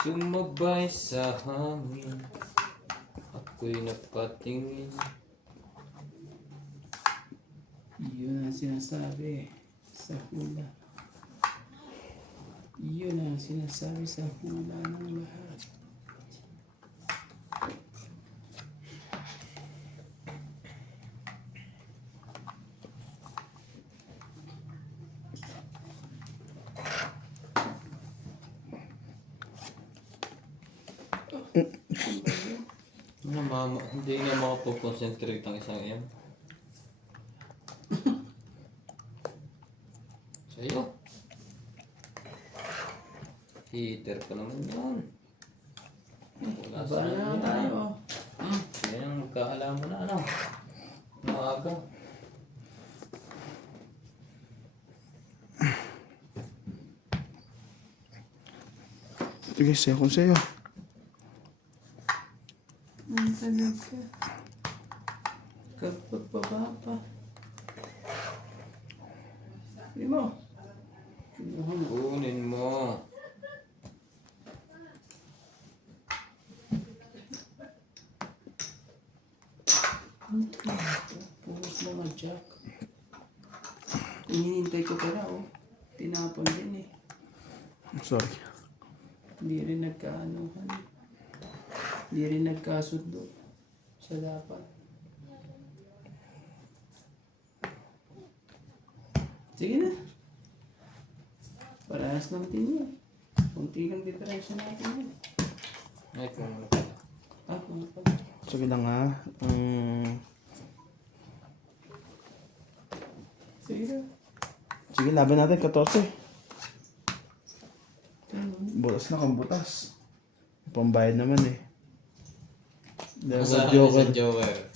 Sumabay sa hangin, ako'y napatingin. Yun ang sinasabi sa hula. Yun ang sinasabi sa hula ng lahat. Ano, mama, hindi nga makapoconcentrate ang isang yan. Sa'yo. Heater pa naman yan. Wala Aba sa na yan. tayo. Yan ang magkakala mo na ano. Maaga. Sige, siya kung sa'yo. Ang talaga. Kapag baba pa. Hindi mo. Kinuha mo. Kunin mo. Ano ito? Puros mga jack. Hinihintay ko pala oh. Tinapon din eh. Sorry. Hindi rin nagkaanuhan. Hindi rin nagkasundo sa dapat. Sige na. Parehas ng tin yun. Kunti lang diferensya natin yun. Ay, kung ano. Kung pa. Sige lang ha. Sige na. Sige, laban natin, 14. Ano? Butas na kang butas. Pambayad naman eh. Nasa Joker. sa Joker.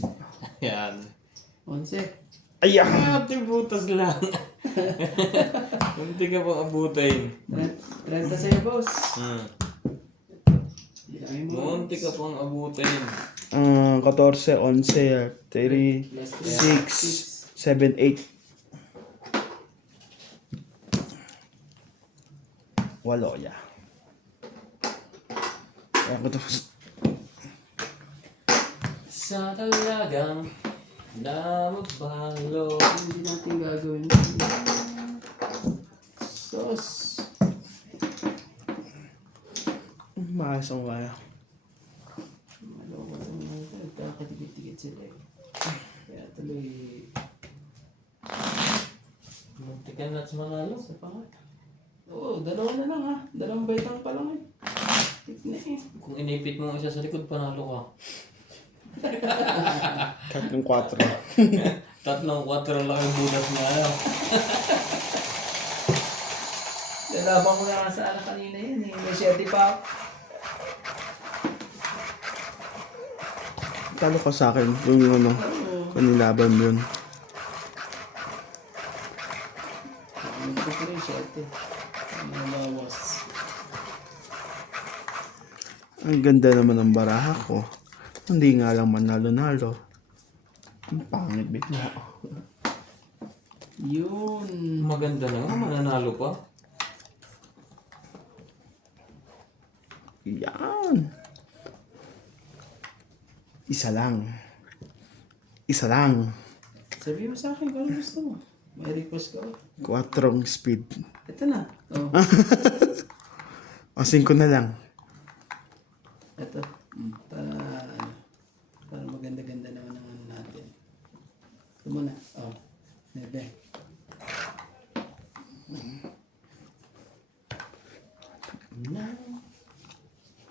Yan. 11. Ayan! Ate, butas lang. Kunti ka pang abutin. 30 sa'yo, boss. Ilangin mo. Munti ka pang abutin. 14, 11, 3, 6, 7, 8. Walo, ya. Ayan ko tapos. Sa talagang na magbalo. Hindi natin gagawin. Sos. Maayos ang waya. Maloko lang natin. Nagkakatigit-tigit sila eh. Kaya tuloy. Munti ka na sa manalo. Sa pangat. Oo, dalawa na lang ha. Dalawang baitang pa lang eh. Tik na eh. Kung inipit mo ang isa sa likod, panalo ka. Tatlong 4. Tatlong 4 lang yung budas niya. Ano? Lalaban ko na nga sa anak kanina yun eh. May 7 pa. Talo ka sa akin yung ano, kung nilaban mo yun. Ano ko rin 7. Nalawas. Ang ganda naman ng baraha ko. Hindi nga lang manalo-nalo. Ang pangit bigla. Yun. Maganda na nga, mananalo pa. Yan. Isa lang. Isa lang. Sabi mo sa akin kung ano gusto mo. May request ko. 4 speed. Ito na. Oh. O 5 na lang. Ito. Para maganda-ganda naman ang ano natin. Ito muna. Oh. Nebe.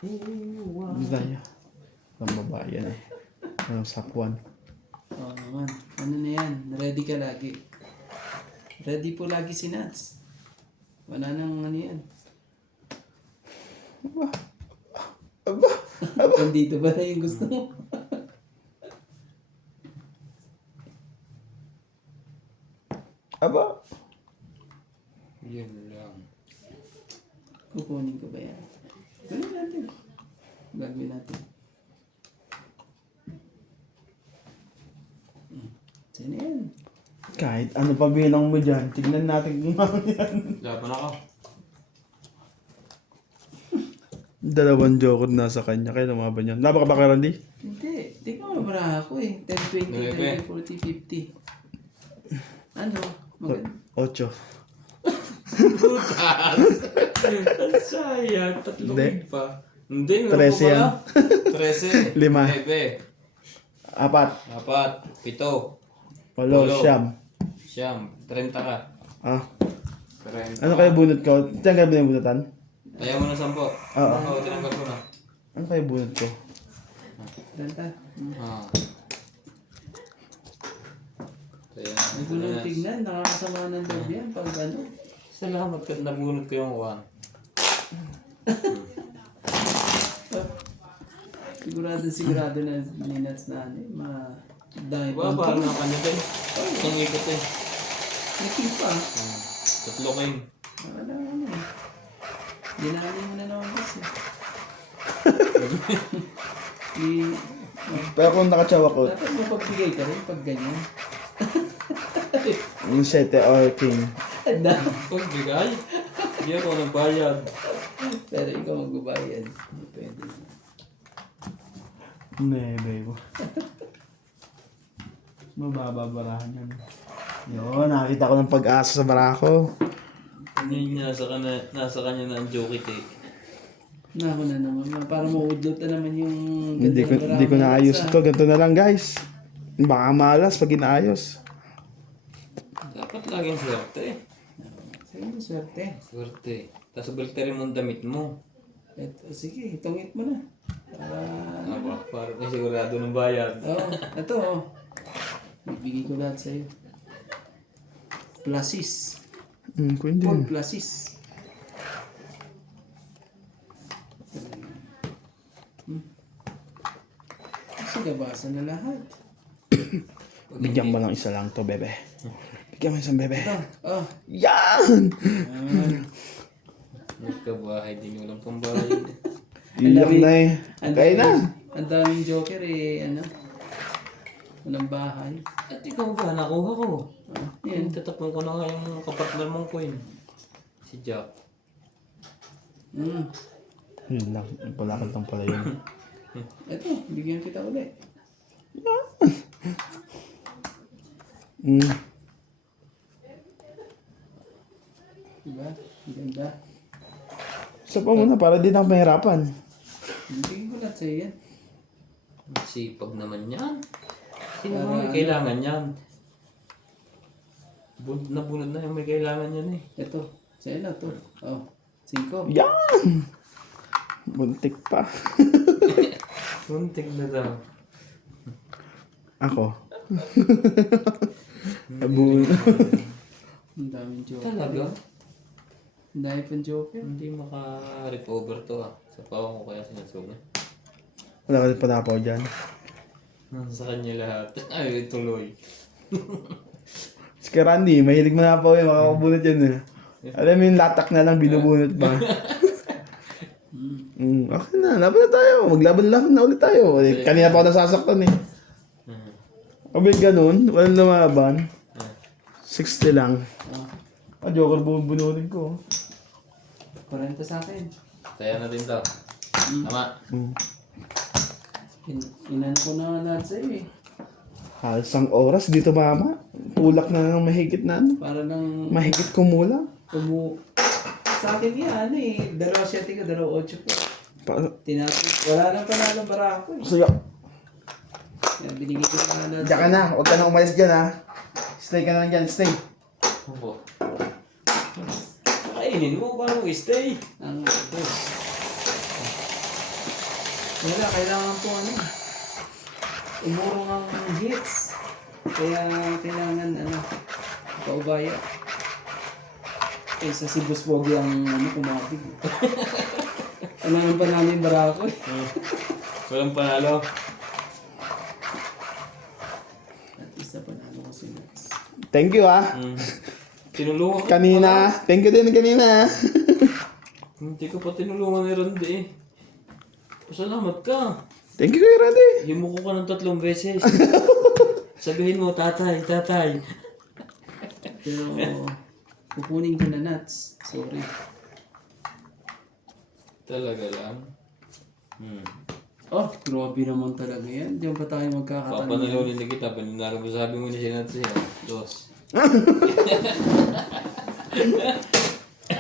Hindi tayo. Ang babae yan eh. Ang sakwan. Oo naman. Ano na yan? Ready ka lagi. Ready po lagi si Nats. Wala nang ano yan. Aba! Nandito ba na yung gusto mo? Aba! Yun lang. Kukunin ko ba yan? Gawin natin. Gagawin natin. Sino yan? Kahit ano pa bilang mo dyan, tignan natin kung ano yan. Laban ako. Dalawang joker na sa kanya. Kaya lumaban yan. Laban ka ba kay Randy? Hindi. Di ka mabaraha ako eh. 10, 20, Nuebe. 30, 40, 50. Ano? Maganda. 8. Brutal! Ang sayang. Tatlong Hindi. wig pa. Hindi, meron 13 pa pala. yan. 13. 5. 9. 4. 7. 8. Walo. Siyam. Siyam. 30 ka. Ah. 30. Ano kayo bunot ko? Tiyanggal ba yung bunutan? Kaya mo na 10. Oo. Oo, tinanggal ko na. Ano kayo bunot ko? Ganda. Ah. Kaya, Ang gulong tignan. Nakakasama ng loob yan. Pag ano. salamat ka nabunot ko yung 1. Sigurado na ni Nats na ano eh. Dahil Diba, parang ang kanya din. Isang ikot eh. nakipa. Tatlo king. Wala ano eh. Dinali mo na naman kasi. Pero kung nakatsawa ko, Dapat mapagbigay ka rin pag ganyan. yung 7 or king. Anda. Pagbigay. Hindi ako nagbayad. Pero ikaw magbabayad. Depende. Nebe ko. Mababa barahan yan. Yun, nakakita ko ng pag-asa sa barako. Hindi nasa kanya na ang joke eh. Nako na naman. Para maudlot na naman yung Hindi ko naayos ito. Ganito na lang guys. Baka malas pag inaayos. Dapat laging swerte. Sa'yo mo swerte. Swerte. Tapos balterin mo ang damit mo. Sige, itungit mo na. Para may sigurado ng bayad. Ito oh. Bibigay ko lahat sa'yo. Pluses. Pwede. Four pluses. Sige, basa na lahat. Bigyan mo lang isa lang to, bebe. Bigyan mo isang bebe. Ito, oh. Yan! Nagkabahay, di mo alam pang bayad. Iyak na eh. Kaya na. Ang daming joker eh, ano? Walang bahay. At ikaw ba, nakuha ko. Yan. Yan, tatapon ko na nga yung kapatner mong coin. Si Jack. Yun lang. Wala ka lang pala yun. Ito, bigyan kita ulit. Diba? Ang ganda. Isa pa muna para di na ako mahirapan. Bigyan ko lahat sa'yo yan. Sipag naman yan. Sino ba may kailangan yan? Nabunod na yung may kailangan yan eh. Ito, sa'yo na to. Oh, 5. Yan! Buntik pa. Muntik na daw. Ako. Abun. Ang daming joker. Talaga? Ang dami pang joker. Hindi maka-recover to ah. Sa pawang ko kaya sinasuga. Wala ka rin panapaw dyan. Sa kanya lahat. Ay, tuloy. Si Randy, mahilig manapaw eh. Makakabunot yan eh. Alam mo yung latak na lang binubunot ba? Okay na, laban na tayo. Maglaban-laban na ulit tayo. Kanina pa ako nasasaktan eh. Abay ganun, walang lumaban. 60 lang. Joker bubunutin ko. 40 sa akin. Kaya na din to. Tama. Inan ko na lahat sa'yo eh. Halos isang oras dito mama. Tulak na ng mahigit na ano. Para lang Mahigit kumulang. Sa akin yan eh. 2-7 ka, 2-8 ko. Wala nang panalo para ako eh. Suyo. Yan, binigay ko na lahat. Diyan ka na. Huwag ka na umalis dyan ha. Stay ka na lang dyan. Stay. Opo. Kainin mo, paano mo stay? Ang ito. Wala, kailangan po ano. Umurong ang hits. Kaya kailangan ano. Paubaya. Kaysa si Boss Pogi ang ano, kumapig. Kailangan pa namin barako eh. Walang panalo. At least na panalo ko si Nats. Thank you ha. Tinulungan ko. Kanina. Thank you din kanina. Hindi ko pa tinulungan ni Randy eh. Pasalamat ka. Thank you kay Randy. Himuko ka ng 3 beses. Sabihin mo, tatay, tatay. Pero kukunin ko na Nats. Sorry. Talaga lang. Oh, grabe naman talaga yan. Diyan pa tayo magkakatanong. Papanalunin na kita. Paninara mo sabi mo na siya natin siya. Dos.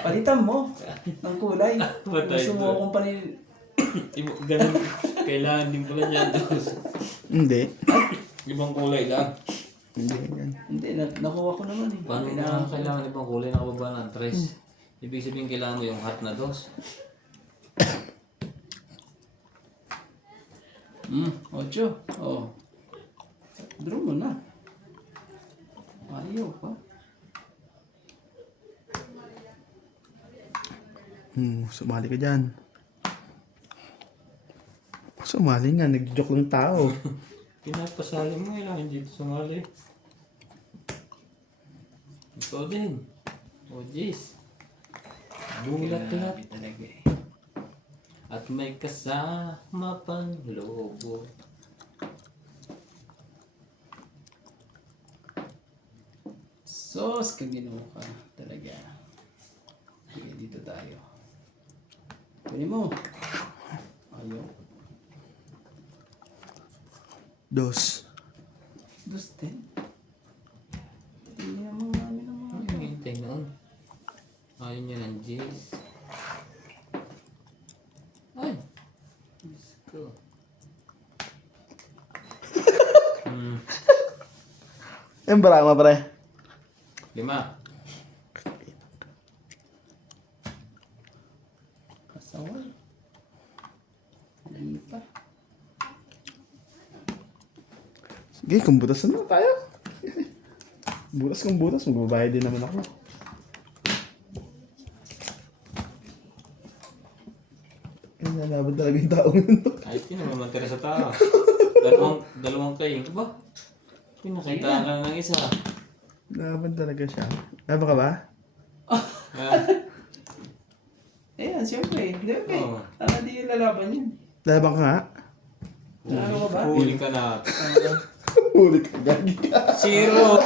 Palitan mo ng kulay. Patay Gusto mo to. akong Ganun. Kailangan din pala niya. Dos. Hindi. Ibang kulay lang. Hindi yan. Hindi, nakuha ko naman eh. Paano na kailangan ibang kulay na kababa ng tres? Ibig sabihin kailangan mo yung heart na dos. 8. Oh. Draw mo na. Ayaw pa. Sumali ka dyan. Sumali nga, nag-joke lang tao. Pinapasali mo kailangan dito sumali. Ikaw din. Oh jeez. Bulat-lat. Grabe talaga eh. At may kasama pang lobo. Sos, kaginaw ka talaga. Sige, dito tayo. Kunin mo. Ayaw. 2. 2-10. Tingnan mo nga nila mga. Ano yung hintay noon? Ayaw niya ng jeez. Ay! Diyos ko. Yung barama, pre. 5. Kasaway. Hindi pa. Sige, kung butas na tayo. Butas kung butas, magbabayad din naman ako. Kaya nalaban talaga yung taong yun. Ay, tinamamatira sa tao. Dalawang kayo. Ba? Pinakita lang ng isa. Laban talaga siya. Laban ka ba? Ayan, siyempre. Hindi, okay. Oo. Ano di yung lalaban yun? Laban ka nga? Ano ka ba? Huli ka na. Huli ka, gagi ka. 0!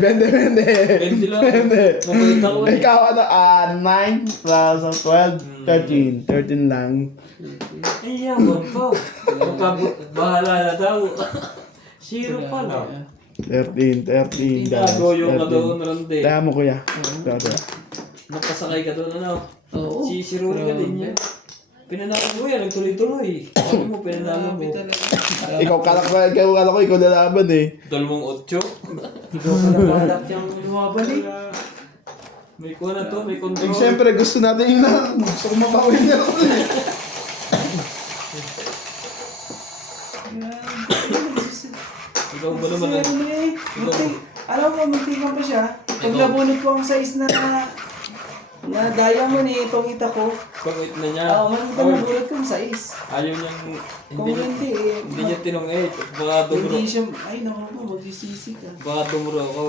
Bende. Hindi lang. Makulit ako eh. Ikaw ano, 9 plus 12, 13. 13 lang. Ay, yaman ko. Bahala na daw. 0 pa lang. 13 guys. Nagoyo ka doon, Rande. Taya mo kuya. Taya. Nakasakay ka doon, ano? Oo. Sisiruri ka din yan. Pinanalo mo yan, nagtuloy-tuloy. Sabi mo, pinanalo mo. Grabe talaga. Ikaw kala ko, ikaw lalaban eh. 2-8. Ikaw pala balak yung lumabalik. May kuha na to, may Eh, control. siyempre gusto natin yung na. Gusto ko mapawin na ako eh. Ikaw ba naman ang... Alam mo, magtingan pa siya. Pag nabunod ko ang size na diamond eh, pangita ko. Pag-8 na niya. Oo, manita nabunod ko ang size. Ayaw niyang... Kung hindi eh. Hindi niya tinong 8. Baka dumuro. Hindi siya, ay naku po, magsisisi ka. Baka dumuro ako.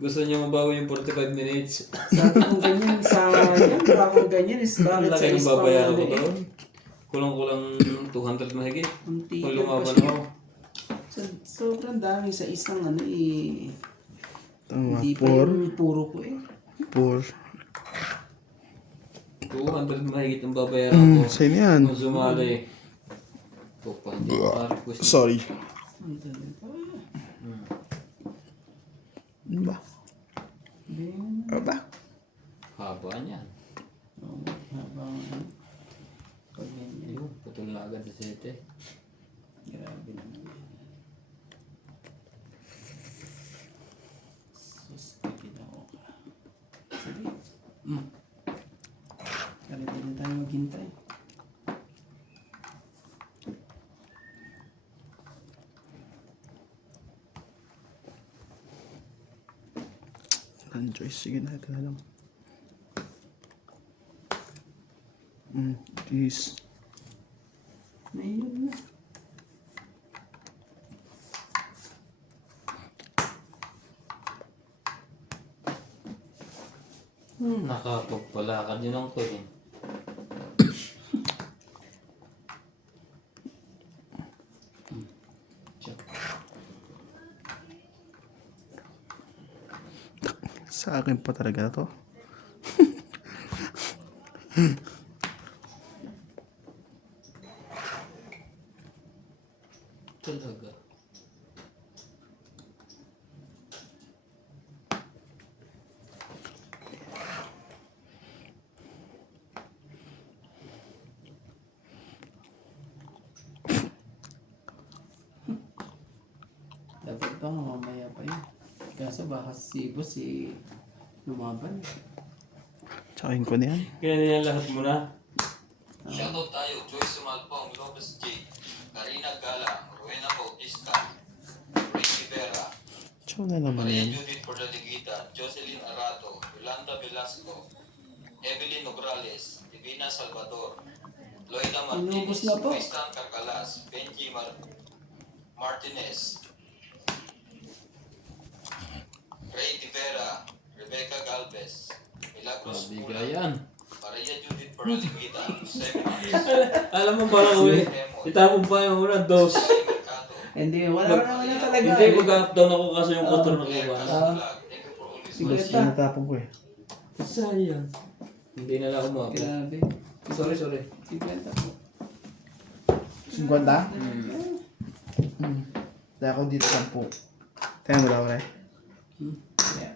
Gusto niya mabawi yung 45 minutes. Sabi kong ganyan sa yan, bakong ganyan is Ang bakit laki size ng pa babayaran ko ano eh. doon. Kulang-kulang 200 mahigit. Ang Kung tigal pa lumaban siya. ako. Sobrang dami sa isang ano eh. Tama, Hindi pa 4. yung puro ko eh. 200 mahigit ang babayaran ko. Sa'yo na yan. Kung sumali. Ito pa, hindi ko pa-request. Sorry. Ang dami pa. Ano ba? Hindi Ano ba? Haba niyan. Oo, habang ano. Pag ganyan. Ayun, putol na agad sa 7. Grabe naman yan. Sus, pagkinawa ka. Sige. Kalito na tayo maghintay. Ang choice. Sige na, ito na lang. Jeez. Nailan na. Nakapagpalakad din ang coin. Sa akin pa talaga to. Talaga. Dapat ba mamaya pa yun? Kaso baka si boss lumaban. Tsakain ko na yan. Kaya niya lahat mo na. Shoutout tayo, Joyce Sumalpong, Lopez J, Karina Gala, Rowena Bautista, Ray Rivera, Tsaka na naman Maria yan. Judith Pordaligita, Jocelyn Arato, Yolanda Velasco, Evelyn Nograles, Divina Salvador, Loida Inubos Martinez, na po. Tristan Carcalas, Benji Martinez, Ray Rivera, Rebecca Galvez, Milagros Pula, Bigayan. Maria Judith Pordaligita, Jose Marquez, Alam mo ba ako eh. Itapon pa yung una, dos. Mercado, Hindi, wala na talaga. Hindi, mag-up down ako kasi yung control na Claire kuha. Casalag, thank you for all this. Boss, Sigurita. natapon ko eh. Sayang. Hindi na lang umabot. Grabe. Sorry, sorry. 50 po. 50? Dahil ako dito 10. Tayo mo daw, pre. Yeah.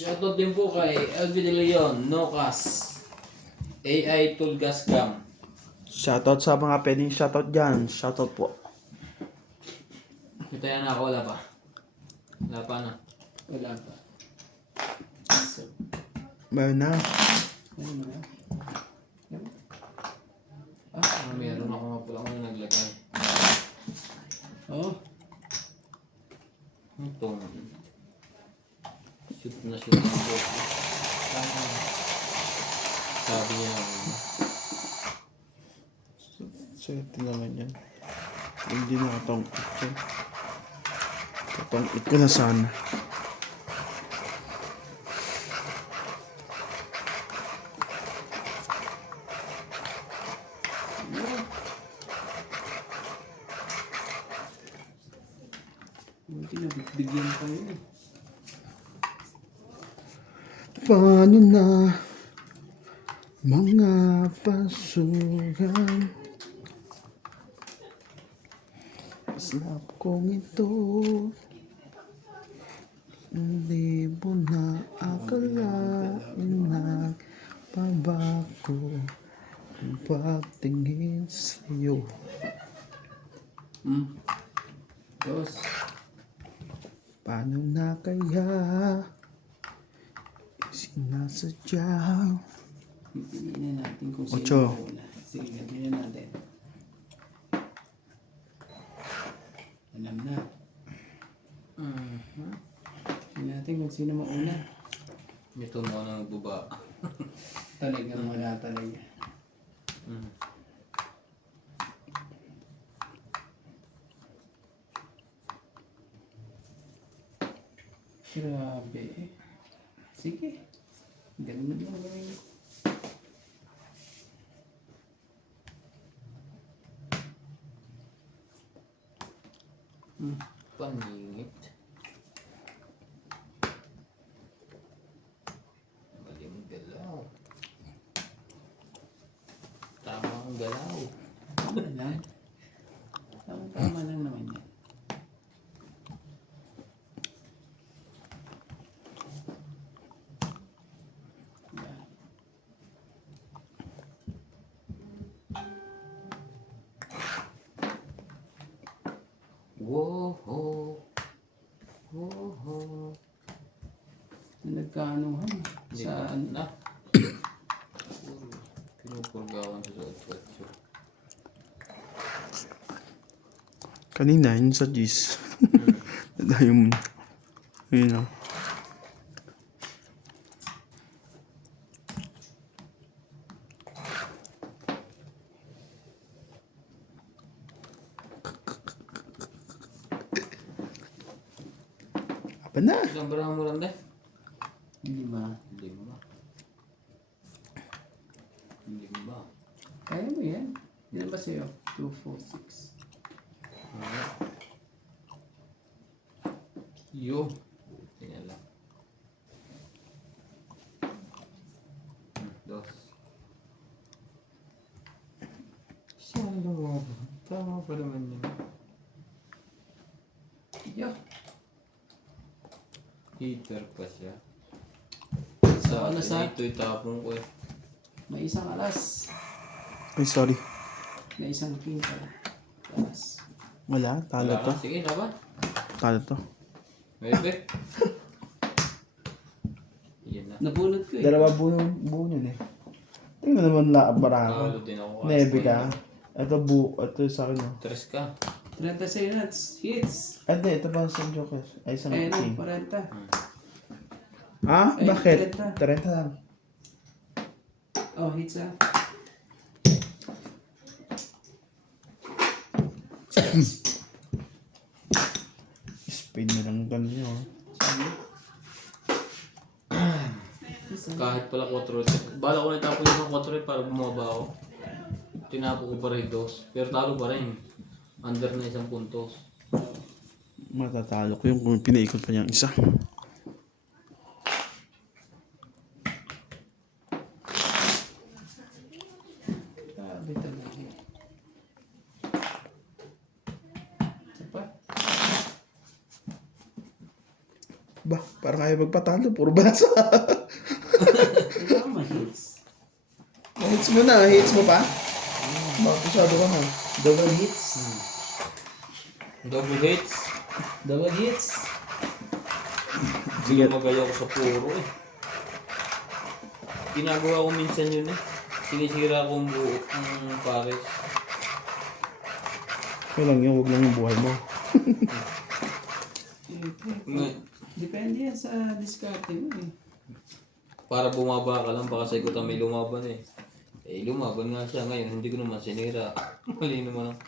Shoutout din po kay LV De Leon, Nocas, AI Tulgas Gam. Shoutout sa mga pwedeng shoutout dyan. Shoutout po. Ito yan ako, wala pa. Wala pa na. Wala pa. So, Meron na. ano na? Yan. Meron ako nga pala kung naglagay. Oh. Itong shoot na po. Sabi niya, Swerte naman yan. Hindi na itong ito. Itong ito na sana. Hindi na bigyan pa yun. Paano na mga pasukan? Slap kong ito, hindi mo na akalain na pabako ang pagtingin sa'yo. Dos. Paano na kaya sinasadya? Pipiliin na natin kung Ocho. sino una. Sige, ganyan natin. Alam na. Tingnan natin kung sino mauna. ito mo na nagbaba. Talagang wala talaga. Grabe. Sige. Ganun lang gawin. Paningit. Maling galaw. Tamang galaw. Tama lang. Tama lang naman yan. Yan. Woho. Woho. Nagkaanuhan. Hindi Sa ka ano? na. Pinupurgawan sa suot-suot. Kanina, yun sa G's. Nadayo mo. Yun o. Apa na? Ilang barang mo lang deh? 5. 5. 5. Kaya mo yan. Yan ba sa'yo? 2, 4, 6. Yo. Tingnan lang. pa naman yun. Yeah. Heater pa siya. Sa alas ha? Ito itapon ko eh. May isang alas. Ay, sorry. May isang king pa. Alas. Wala, talo Wala to. ka. Sige, laban. Talo to. Maybe. Yan na. Nabunod ko eh. Dalawa buo yun eh. Tingnan naman barako. Talo din ako. Nebe ka. Ito sa akin. Oh. Tres ka. 30 sa'yo nuts. Hits. Ay, hindi. Ito pa sa Joker. Ay, isang Ayun king. na, 40. Ah, Ay, bakit? 30. 30 lang. Oh, hits ah. Speed na lang ganun yun. Kahit pala 4. Bala ko na itapon yung 4 para bumaba ako. Tinapo ko pa rin 2. Pero talo pa rin. Under na 1 puntos. Matatalo ko yung kung pinaikot pa niyang isa. Grabe talaga. Isa pa. Ba, parang ayaw magpatalo. Puro basa. Wala ka ma-hits. Hits mo na. Hits mo pa? Bakit masyado ka na? Double hits. Double hits. Double hits. Sige, magayaw ko sa puro eh. Ginagawa ko minsan yun eh. Sinisira ko ang buo ang pares. Kaya lang yun. Huwag lang yung buhay mo. Depende yan sa diskarte mo eh. Para bumaba ka lang, baka sa ikutan may lumaban eh. Eh, lumaban nga siya ngayon, hindi ko naman sinira. Mali naman ang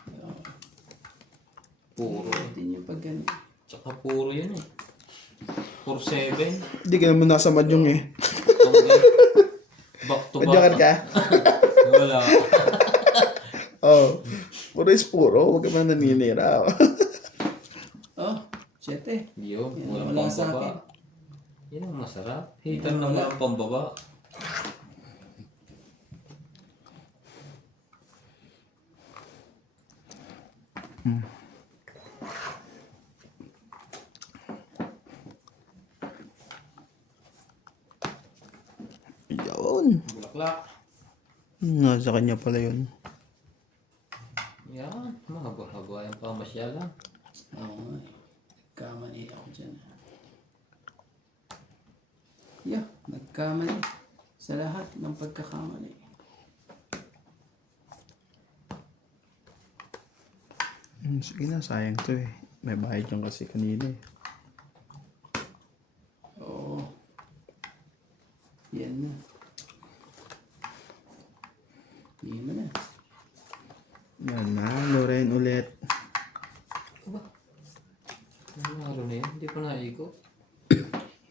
puro eh. Din yung pag ganun. Tsaka puro yun eh. 4-7. Hindi ka naman nasa madyong eh. Back to Madyakan ka? Wala. Oo. Puro is puro. Huwag ka man naninira. Oh, 7. Yun, Yan, walang wala sa akin. pambaba. Yan ang masarap. Hitan na walang pambaba. Yun. Bulaklak. Nasa kanya pala yun. Yan, mahaba-haba yung pamasyalan. Oo nga eh. Kamali ako dyan. Yeah, nagkamali. Sa lahat ng pagkakamali. Sige na, sayang to eh. May bayad lang kasi kanina eh. Oo. Yan na. Hindi mo na. Yan na, Loren ulit. Ano araw na yan? Hindi pa naikot.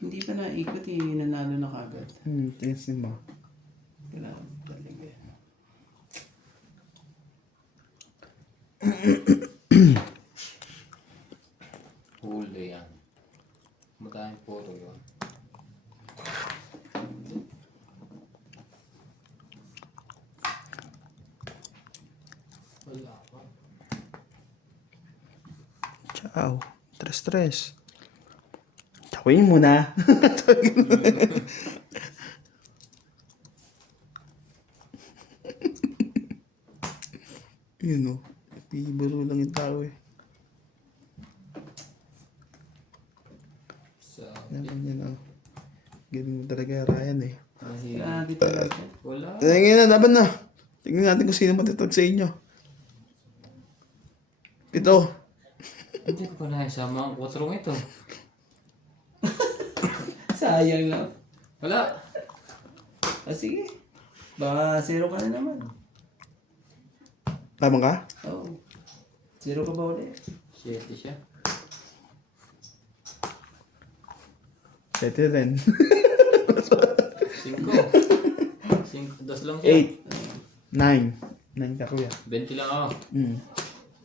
Hindi pa naikot eh. Nanalo na kagad. Tingin mo. Kailangan talaga. Huli yan. Matayang puro yun. Wala pa. Ciao. Tres. Tawin mo na. Yun o. Biro lang yung tao eh. Sa... Yan o. Galing mo talaga Ryan eh. Kailangan kita lang siya. Wala. Ngayon na, laban na. Tingnan natin kung sino matitag sa inyo. Ito. Hindi ko pa naisama ang 4 ito. Sayang lang. Wala. Ah, sige. Baka 0 ka na naman. Laban ka? Oo. 0 ka ba ulit? 7 siya. 7 rin. 5. 5. Das lang siya. 8. 9. 9 ka kuya. 20 lang ako.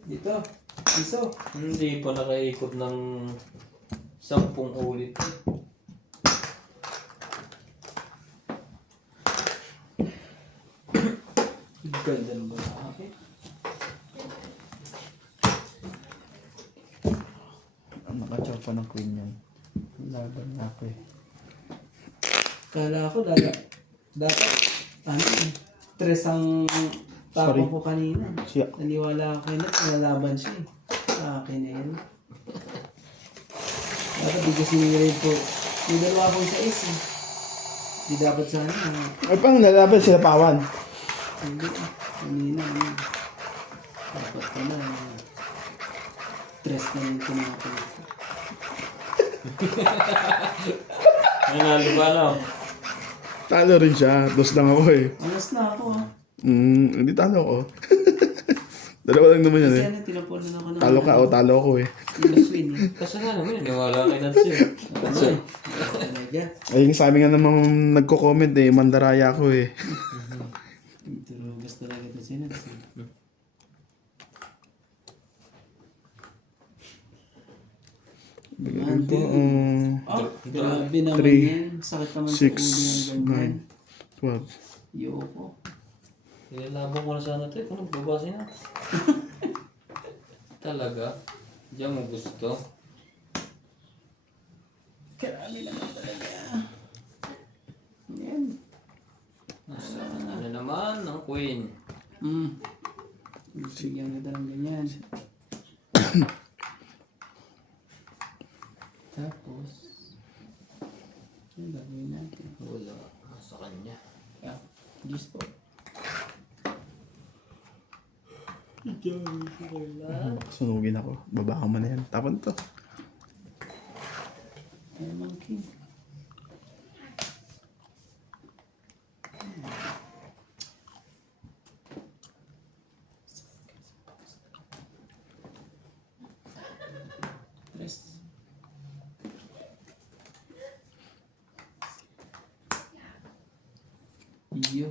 Dito. Piso. Hindi pa nakaikot ng 10 ulit. Ganda ng lalaki. Nakachopa ng queen yan. Laban na ako eh. Kala ko dapat ano eh, tres ang Sorry. tapo ko kanina. Siya. Naniwala ako kayo na nalaban siya eh. Sa akin na yan. Dapat di ko sinilid po. May dalawa akong sa is eh. Di dapat sana. Ay, paano nalaban sila pawan? Hindi ah. Kanina ano. Dapat ko na. Tres na yung tinapon ko. Nanalo ba no? Talo rin siya. Dos lang ako eh. Alas na ako ah. Hindi talo ako. Dalawa lang naman yan Kasi eh. ano, tinapon na ako ng Talo ka o talo ako eh. Iluswin eh. Kasi nga naman, niwala kay Nancy. Ano eh. Talaga. Ay, sabi nga namang nagko-comment eh. Mandaraya ako eh. Turugas talaga ito si Nancy. Bigyan ko. Grabe naman Three, yan. Sakit naman sa 6, ulo ng ganyan. 9, 12. Yoko. Ilalabang ko na sana ito eh, kung nagbabasa na. Talaga? Diyan mo gusto? Grabe naman talaga. Yan. Ano naman ang queen? Bigyan kita ng ganyan. Tapos, ano gagawin natin? Wala. Sa kanya. Ah, Diyos po. Sunugin ako. Baba mo na yan. Tapon to. Ay, monkey. Tres. Iyo.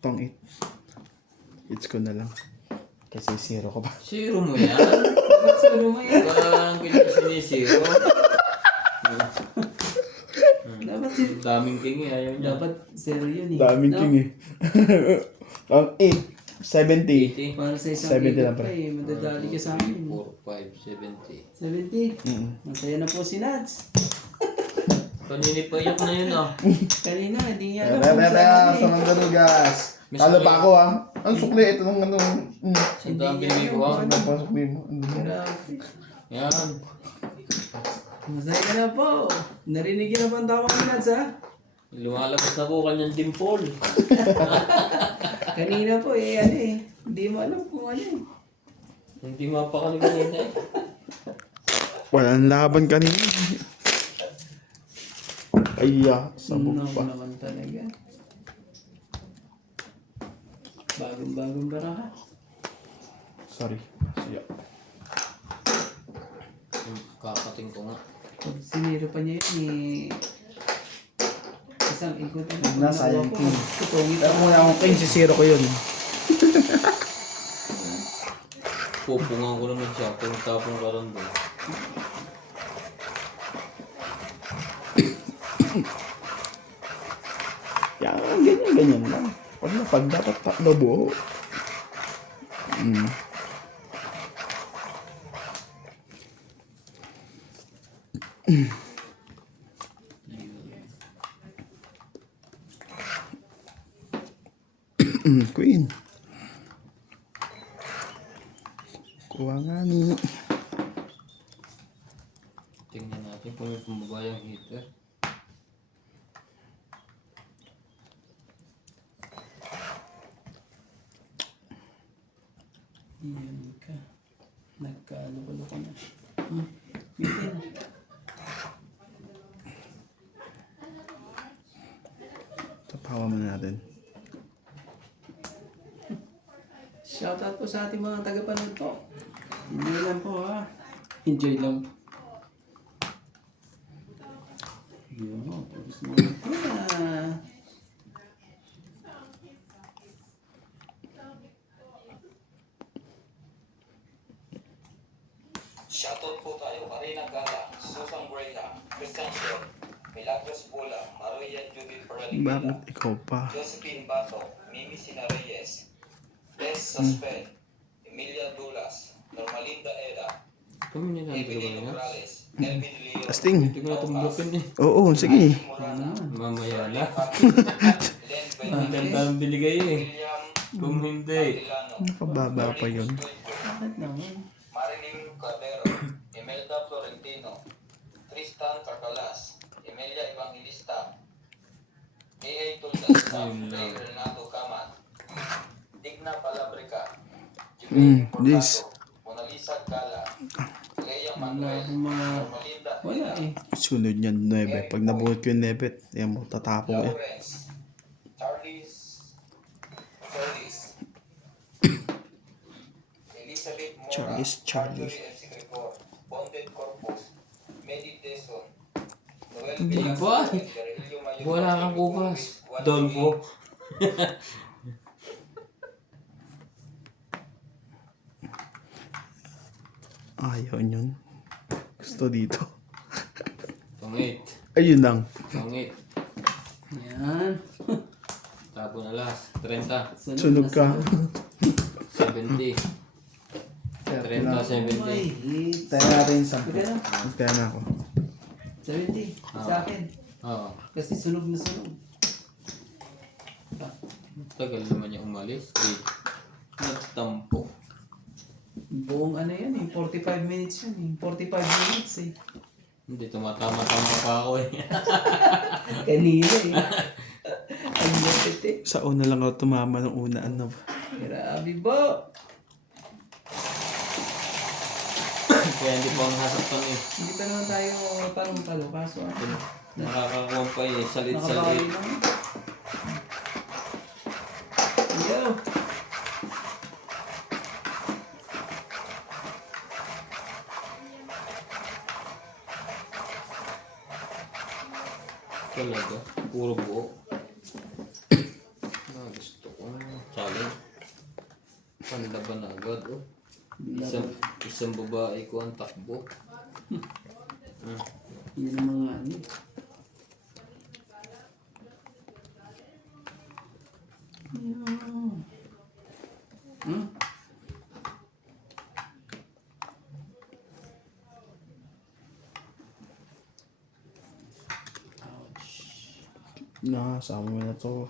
Tong it. It's ko na lang. Kasi zero ko pa. Zero mo yan? Ba't sino mo yan? Parang sinisiro. Dapat si... Daming king eh, ayaw niya. Dapat zero yun eh. Daming No? king eh. Tong 8. 70. 80. Para sa isang 70 ikot lang, pa pre. eh. Madadali ka sa amin. 4, 5, 70. 70. Masaya na po si Nats. Kanini pa iyak na yun ah. Kanina, hindi niya alam kung saan Sa eh. mga ganugas. Talo pa ako ah. Ang sukli. Ito nung ano. Saan binibig ko ah? Ano pa sukli mo? Grabe. Yan. Masaya ka na po. Narinig niyo na po ang tawag ni Nats ha? Lumalabas na po kanyang dimple. Kanina po eh, ano eh. Hindi mo alam kung ano eh. Hindi mapakali kanina eh. Walang laban kanina. Kaya, sabog No, pa. naman talaga. Bagong-bagong baraha. Sorry. Siya. Kakating ko nga. Pag siniro pa niya yun eh. Isang ikot ang Nasa nakuha yung ko. king. Tutungit Pero kung akong king, si zero ko yun. Pupungan ko naman siya kung tapong karoon doon. Yan, ganyan lang. Pag dapat tatlo buo. Queen. Kuha nga ni. Tingnan natin kung may pumaba yung heater. Yan ka. Nagka-loko-loko na. Bitin. Tapawa mo natin. Shoutout po sa ating mga tagapanood po. Enjoy lang po ha. Enjoy lang. Yun, tapos mo na. Shoutout po tayo, Marina Gala, Susan Breda, Christian Shell, Milagros Bula, Maria Judith Bakit Paralipila, ikaw pa? Josephine Bato, Mimi Sina Reyes, Les Saspen, Emilia Dulas, Normalinda Era, Kami nila ang Evelyn dalawa na. Morales, Elvin Leo, Asting. Hindi ko na itong blokin eh. Oo, sige. Morana, Mamaya na. Len Ang Benitez, ganda ng biligay eh. William Kung hindi. Atilano, Napababa pa yun. Bakit naman? Marilyn Cordero, Imelda Florentino, Tristan Carcalas, Emilia Evangelista, A.A. Tulgasita, Ray Renato Caman, Digna Palabrica, Jubilin this. Portato, Mona Lisa Gala, Lea Wala Manuel, akong mga... Normalinda Wala Ila, eh. Sunod niyan, 9. Pag nabuhat ko yung 9, yan mo, tatapong eh. Lawrence, Charles Solis, Elizabeth Mora, Charles. Marjorie MC Gregor, Bonded Corpus, Meditation, Noel Hindi Velasquez, ba? Garillo Mayor, Wala kang bukas. Juan Dolfo. Ayaw yun. Gusto dito. Pangit. Ayun lang. Pangit. Yan. Tapon alas. 30. Sunog na ka. 70. 30, Oh 70. my hit. Tayo natin yung 10. Kaya na. Magtaya na ako. 70. Sa akin. Oo. Kasi sunog na sunog. Tagal naman niya umalis. Nagtampo. Buong ano yan eh. 45 minutes yan eh. 45 minutes eh. Hindi, tumatama-tama pa ako eh. Kanina eh. Ang lapit eh. Sa una lang ako tumama ng una. Ano ba? Grabe po. Kaya hindi pa ang hasaktan eh. Hindi pa naman tayo parang palo. Kaso ano. Nakakakuha pa eh. Nakabali Salit-salit. naman. Yo. Talaga. Puro buo. Gusto ko. Challenge. Panlaban agad oh. Isang babae ko ang takbo. Yun ang mga ano. Hmm? Nakasama mo na to.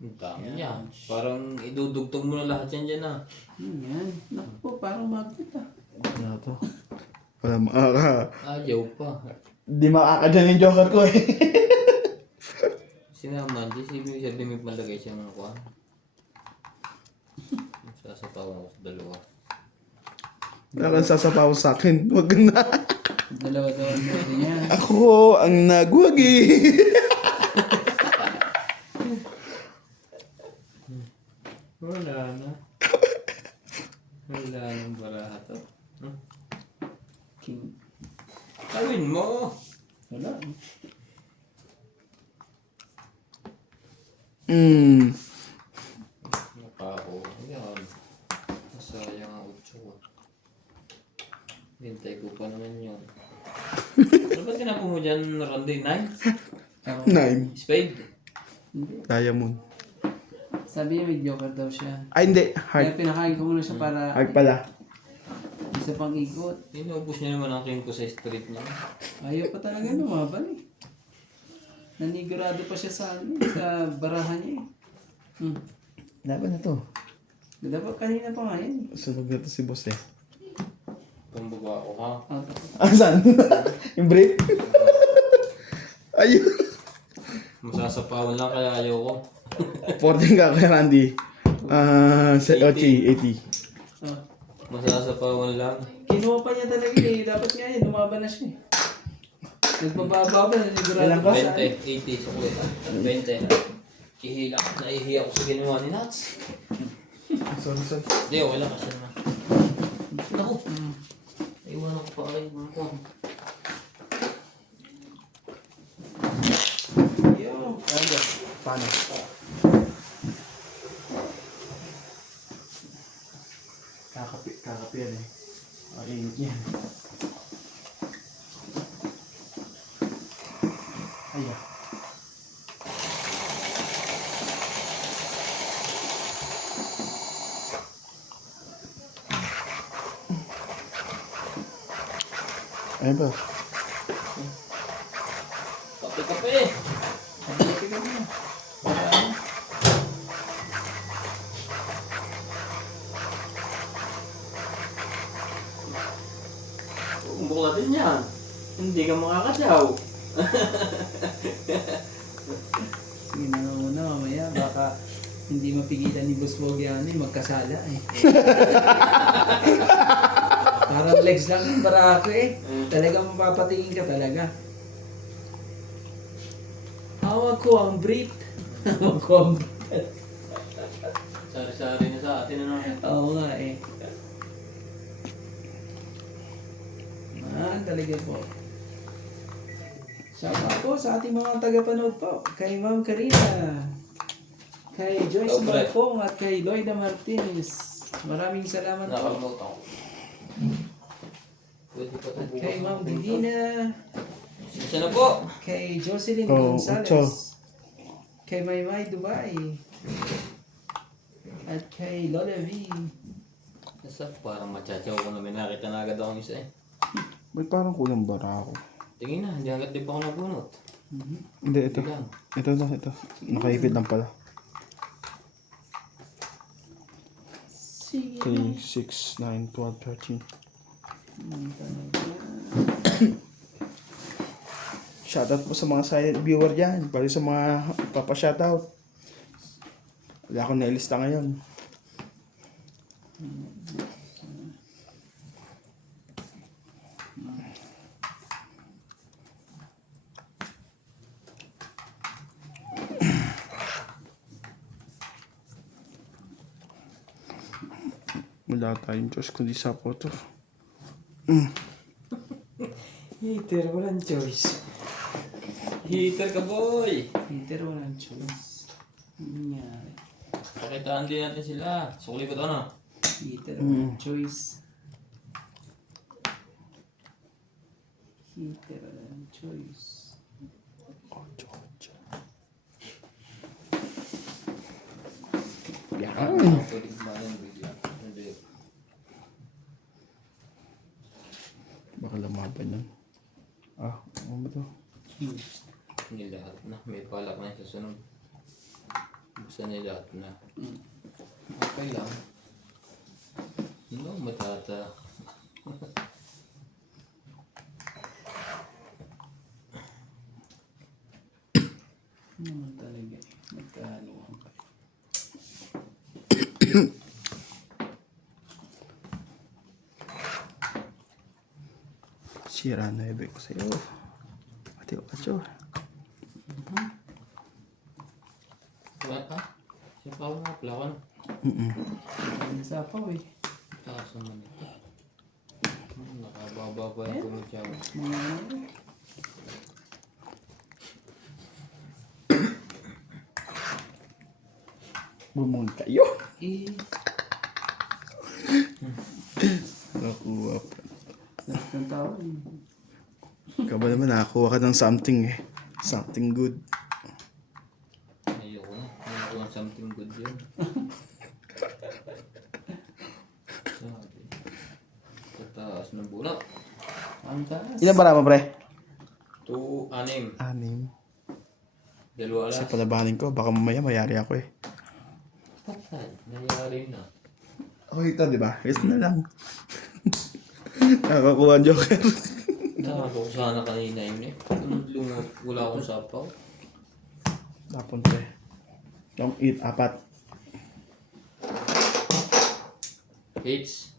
Ang dami niya. Parang idudugtong mo na lahat yan dyan ah. Yan. Naku po, parang magnet ah. Ano na to? Wala makaka... Ayaw pa. Di makakadyan yung joker ko eh. Sinaman, di sabi may malagay siya ng kuha. Sasapawan ko sa dalawa. Wala kang sasapaw sa akin. Huwag na. Dalawa-dalawa na niya. Ako ang nagwagi. Wala na. Wala nang baraha to. King. Gawin mo! Wala. Napako. Yan. Masayang ang utso ko. Hintay ko pa naman yun. Ano ba tinapon mo dyan, Randy? 9? Ako. 9. Spade? Hindi. Diamond. Sabi niya may joker daw siya. Ay hindi. Kaya Heart. pinakain ko muna siya para Heart pala. isa pang ikot. Inubos niya naman ang king ko sa street niya. Ayaw pa talaga lumaban eh. Nanigurado pa siya sa ano, sa barahan niya eh. Laban na to. Dapat kanina pa nga yan eh. Sunog na to si boss eh. Pambaba ko ha. Ah, tapos. Asan? Yung brief? Ayun. Masasapawan lang kaya ayaw ko. 14 ka kay Randy. 80. Ah. Masasapawan lang. Kinuha pa niya talaga eh. Dapat nga yun, lumaban na siya eh. Nagpababa ba, nanigurado Ilan pa ba? sa 20, 80 sa kuya. 20. Ihila. Naihiya ko sa ginawa ni Nats. Sorry. Hindi, wala kasi naman. Naku. Iwanan ko pa kayo. Yo. Paano? Kakapi yan eh. Ang init yan. Ayan. Ayun ba? Kape-kape! Kape ka na. Marami. Buklatin yan. Hindi ka makakasyaw. Sige na muna, mamaya baka hindi mapigilan ni Boss Bogiani magkasala eh. Parang legs lang yung barako eh. Talagang mapapatingin ka talaga. Hawag ko ang brief. Hawag ko ang brief. Sari-sari na sa atin ano. Oo nga eh. Talaga po. Shout out po sa ating mga tagapanood po. Kay Ma'am Karina, kay Joyce Oh, pre. Malpong at kay Lloyda Martinez. Maraming salamat po. Nakalimutan ko. Pwede pa ito At bukas. kay Ma'am Divina, Isa na po. kay Jocelyn Oh, Gonzalez, ocho. kay Maymay Dubai, at kay Lola V. Nasa parang machachaw ko na may nakita na agad akong isa eh. Ba't parang kulang bara ako? Tingin na, hindi agad di pa ako nabunot. Hindi, ito. Hindi lang. Ito lang, ito. Nakaipid lang pala. Sige. 3, 6, 9, 12, 13. Shoutout po sa mga silent viewer dyan. Pati sa mga papa-shoutout. Wala akong nailista ngayon. Wala tayong Diyos kundi sa photo. Heater, walang choice. Heater ka boy! Peter, walang choice. Ano nangyari? Pakitaan din natin sila. Sukli ko to ano? Peter, walang choice. Peter, walang choice. Yan. Pwede kumain ng video. Hindi. Baka lumaban yun. Ah, ano ba to? Hindi lahat na. May palak na yung susunod. Basta na lahat na. Okay lang. No, matata. Ano naman talaga eh. Nagkahaluan pa. Sira na ibig ko sa'yo. Pati o kacho. Wala ka? Siya pa ako nga plawan. Ano sa apaw eh. Taas naman ito. Nakababa yung kumutyaw. Mga ano eh. Bumunod kayo. Eh, Nakuha pa. lahat ng tao eh. Ikaw ba naman nakakuha ka ng something eh. Something good. Ayoko na. Ayoko na something good yun. Sabi. Sa taas ng bulak. Ang taas. Ilan bara mo pre? 2, 6. 6. Dalawa Kasi alas. palabanin ko. Baka mamaya mayari ako eh. Patay. Nangyari na. Ako ito, di ba? Yes na lang. Nakakuha ang joker. Nakako ko sana kanina yun eh. Lumot. Wala akong sapaw. Tapon pre. Yung 4. Hits.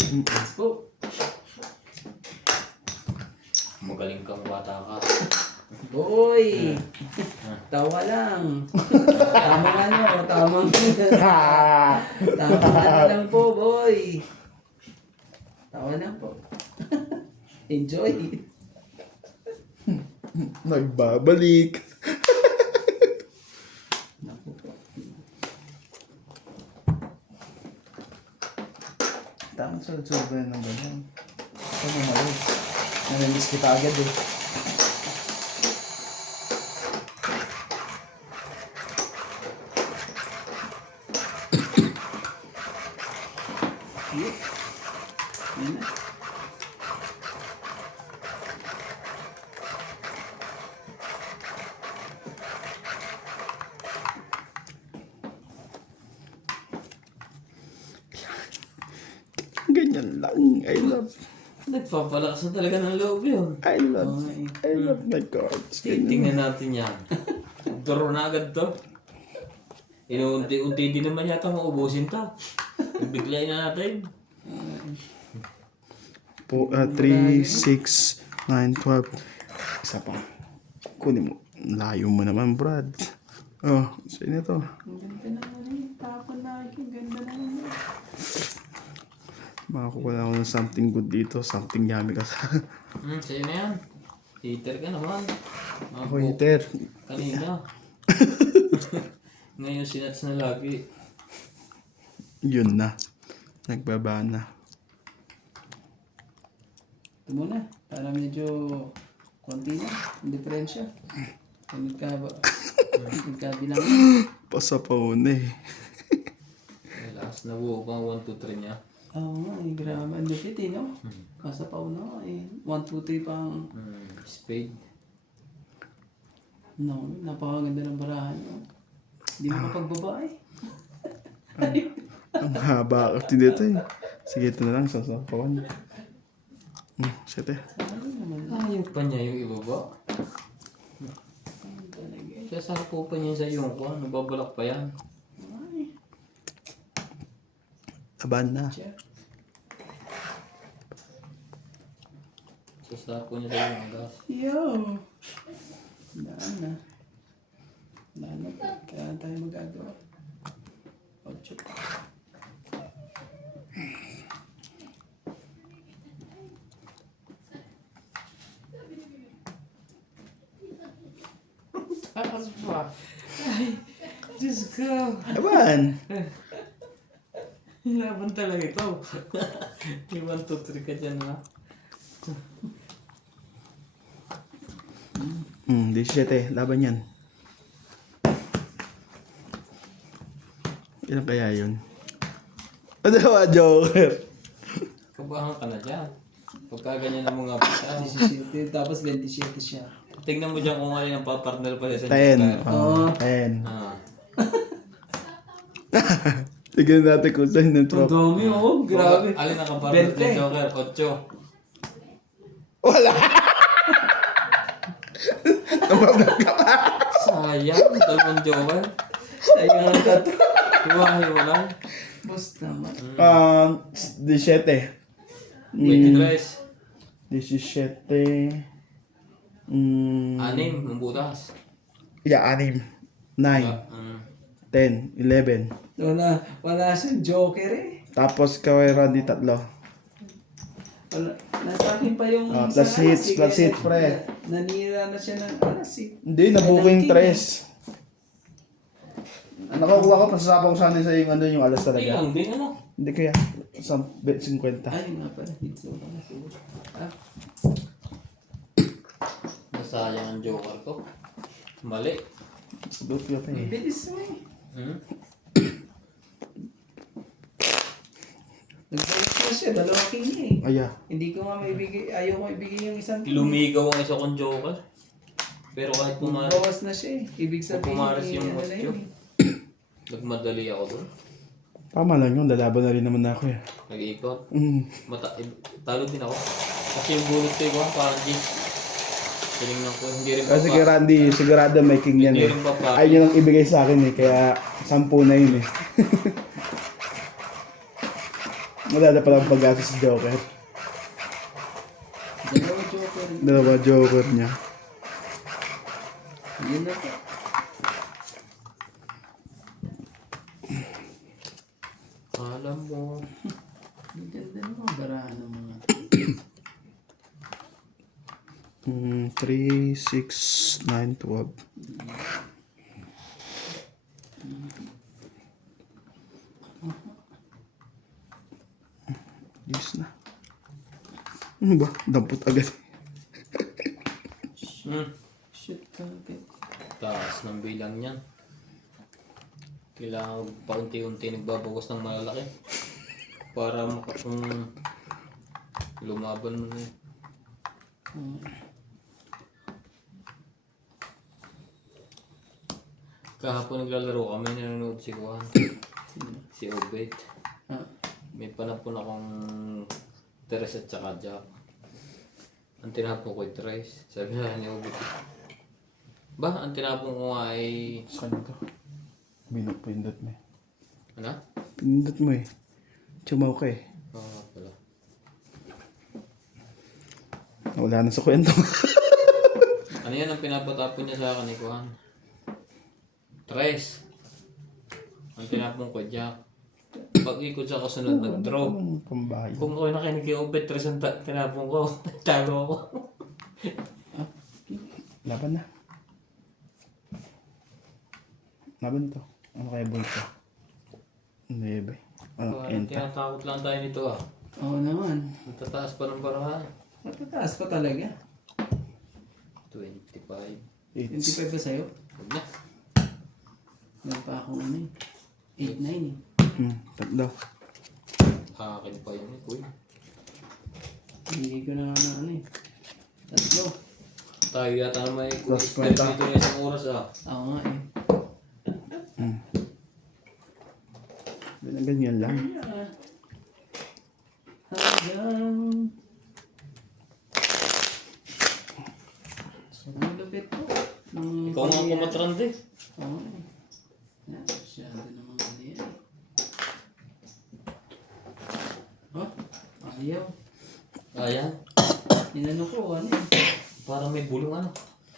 Oh, Magaling kang bata ka. boy! Tawa lang. Tamang ano, tamang... tamang ano lang po, boy. Tawa lang po. Enjoy. Nagbabalik. Naku po. Tama sunod-sunod ba ng ganyan? Ito mo malis. Namilis kita agad eh. Yeah. Yan na. Ganyan lang. Nagpapalakas na talaga ng loob yun. I love my cards. Tingnan natin yan. Draw na agad to. Inuunti-unti din naman yata maubusin ta. Biglayin na natin. 3, 6, 9, 12. Isa pa. Kunin mo. Layo mo naman, Brad. Oh, sa'yo na to. Ang ganda naman eh. Tapon lagi. Ang ganda naman eh. Makakuha na ako ng something good dito. Something yummy ka sa... Sa'yo na yan. Heater ka naman. Ako, heater. Kanina. Ngayon sinats na lagi. Yun na. Nagbaba na. Ito muna. Para medyo konti na. Ang diferensya. Nagkabilang. Pasapaw na eh. Last na buo pa 1, 2, 3 niya. Oo nga eh. Grabe. Ang lupit eh no? Masapaw na eh. 1, 2, 3 pang... Spade. No, napakaganda ng barahan no? Hindi mo kapagbaba eh. Ang haba kasi dito eh. Sige, ito na lang. Sasapawan. Sete. Ayaw pa niya yung ibaba. Sasapo pa niya sa yung ko. Nababalak pa yan. Laban na. Sasapo niya sa yung gas. Yo! Daan na. Daan na po. Kailangan tayo magagawa. 8. Takas pa. Ay, Diyos ko. Laban. Laban talaga ito. May 1, 2, 3 ka dyan ha. 17. Laban yan. Ilan kaya yun? Dalawa, Joker. Kabahan ka na dyan. Pagka ganyan ang mga pisa. 17. Tapos 27 siya. Tingnan mo dyan kung alin ang papartner pa sa 10. Oo. 10. Ah. Tignan natin kung saan yung Ang drop. dami oh. Grabe. Alin ang kapartner 20. ni Joker? 8. Wala! Sayang. Dalawang Joker. Ayun ang tato. Wala. Boss naman. 17. 23. 17. 6. Ang butas. Yeah, 6. 9. 10. 11. Wala siyang joker eh. Tapos kay Randy 3. Wala. Nasakin pa yung Plus isang hits, alas, plus eh, hits, pre. Nanira na siya ng alas eh. Hindi, nabuking 3. Nakukuha ko, pasasapaw ko sana sa yung ano yung alas talaga. Ilang din ano? Hindi kaya. 50. Ay, nga pala. Dito pala. Nasayang ang Joker ko. Mali. Dope yun eh. Bilis mo eh. Nagbalik na siya. Dalawa king niya eh. Aya. Hindi ko nga maibigay. Ayaw ko ibigay yung isang king. Lumigaw ang isa kong Joker. Pero kahit pumaras, Bawas na siya eh. Ibig sabihin. pumaras yung ano na otyo. yun eh. Nagmadali ako doon. Tama lang yun, lalaban na rin naman ako eh. Nag-iikot. Mm. Talo din ako. Kasi yung bunot ko yung parang G. Tinignan ko, hindi rin Kasi kay Randy, sigurado may king yan Hindi eh. rin pa Ay, yun ang ibigay sa akin eh, kaya 10 na yun eh. Madala palang pag-gastos si Joker. Dalawa joker. Dalawa Joker niya. Yun na po. Alam mo. Ang ganda naman barahan ng mga. 3, 6, 9, 12. Yes na. Ano ba? Dampot agad. Shit kagad. Taas ng bilang niyan. Kailangan paunti-unti nagbabawas ng malalaki. para makakung lumaban mo na eh. Kahapon naglalaro kami, nanonood si Juan. Si Obet. Ah, May panapon akong Teres at saka Jack. Ang tinapon ko ay Teres. Sabi sa ni Obet. Ba, ang tinapon ko nga ay... Saan to? Pindot mo eh. Ano? Pindot mo eh. Chumaw ka eh. Oo nga pala. Wala na sa kwento. Ano yan ang pinapatapon niya sa akin ni Juan? Tres. Ang tinapon ko, Jack. Pag-ikot sa kasunod, nag-draw. Pambahay. Kung ako nakinig kay Obet, tres ang tinapon ko. Talo ako. Laban na. Laban to. Ano kaya boy to? Nebe. Ano, Parang enta. tinatakot lang tayo nito ah. oo naman. Matataas pa ng barahan. Matataas pa talaga. 25. 25 ba sa'yo? Huwag na. Meron pa akong ano eh. 8-9 eh. Tatlo. Akin pa yun eh, kuy. Hindi ko na ano eh. Tatlo. Tayo yata na may Plus step 20. dito na isang oras ah. Oo nga eh. Ganyan lang. Hanggang... Ang lupit po. Ikaw nga kumatrande. Oo nga eh. Masyado naman ano yan eh. Oh, ayaw. Ayan. Inano ko ano eh. Parang may bulong ano.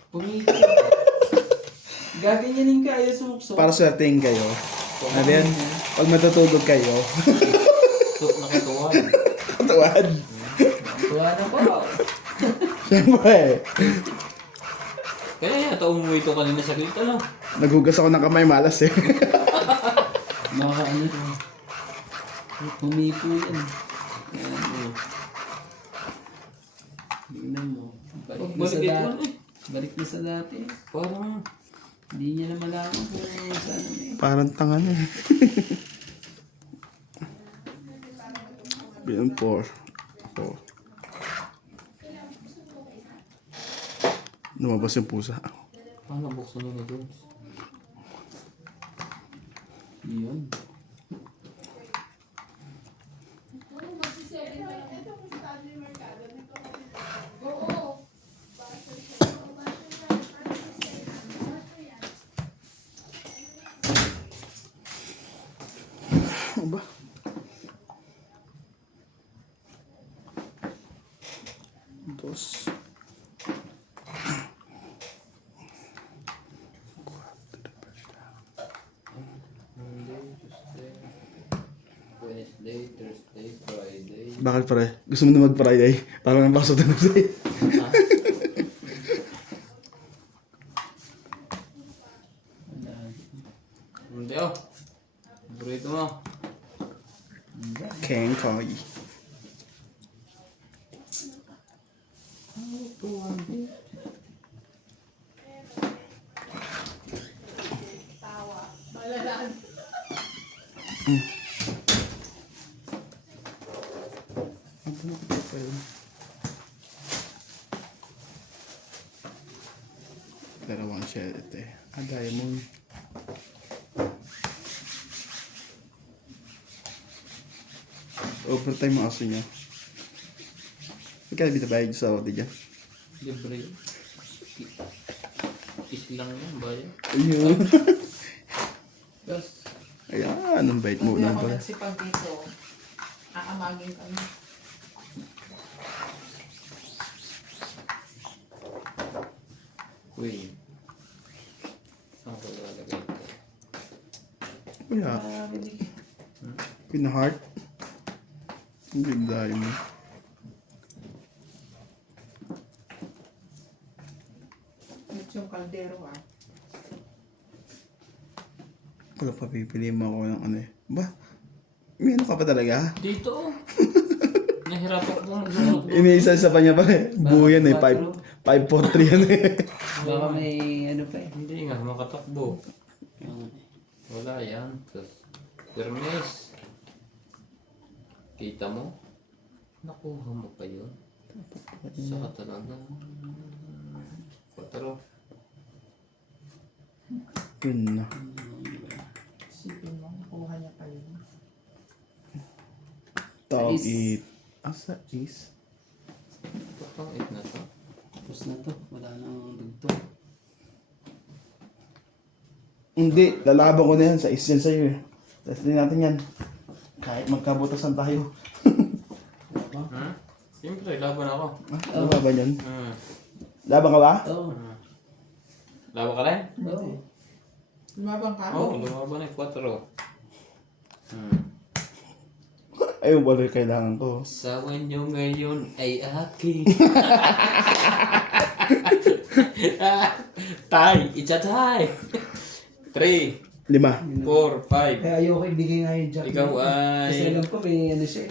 Pumito. Gaganyanin ka, ayaw sumuksok. Para swertein kayo. Ano yan? Pag matutulog kayo. Nakatuwan. Katuwad. Tuwa na po. Siyempre. Kaya yata umuwi ko kanina sa gilid ano. Naghugas ako ng kamay, malas eh. Mga ano to. Pumipo yan. Yan. Tingnan mo. Balik na sa Balik ito dati. ano eh. Balik na sa dati. Parang Hindi niya na malaman kung saan ano eh. Parang tanga na eh. Bilang 4. Lumabas yung pusa. paano buksan yun ni Jones? Yun. Ano ba? Dos. Monday, Tuesday, Wednesday, Thursday, Friday. Bakit pare? Gusto mo na mag-Friday? Parang ang pasok na Tuesday. Ah, Wala. hindi oh. Burrito mo. Keng Koi. Dalawang shell ito eh. Diamond. Overtime ang aso niya. Magkano binabayad sa award dyan? Libre yun. Is lang yan, bayan. Ayun. Tapos, Ayan, anong bait mo Hindi lang ako pala. nagsipag dito. Aamagin kami. Uy. Saan ko lalagay ito? Kuya, pina-heart. Ang ganda yun. Ito yung kaldero ah. Pag papipili mo ako ng ano eh. Ba? May ano ka pa talaga? Dito oh. Nahirapan ko magsunod. Iniisa sa kanya pa eh. Buo yan eh. 5-4-3 yan eh. baka may ano pa eh. Hindi nga, makatakbo. Wala yan. Termes. Kita mo? Nakuha mo pa yun. Saka talaga. 4. Yun na. Isipin mo, nakuha niya pa yun. Top Sais. 8. Asa is? Ito pang 8 na to. Tapos na to. Wala nang dugtong. Hindi, lalaban ko na yan. Sa is yan sa'yo eh. Testin natin yan. Kahit magkabutasan tayo. Hmm? Siyempre, laban ako. Ano ba ba yun? Laban ka ba? Oo. Laban ka rin? Oo. Lumabang ka? Oo, lumaban ay 4. Ayun ba rin kailangan ko? Sawan nyo ngayon ay akin. Tay, it's a tie. 3, 5. 4, 5. Kaya ayoko ibigay nga yung jack. Ikaw Kasi ay alam ko may ano siya.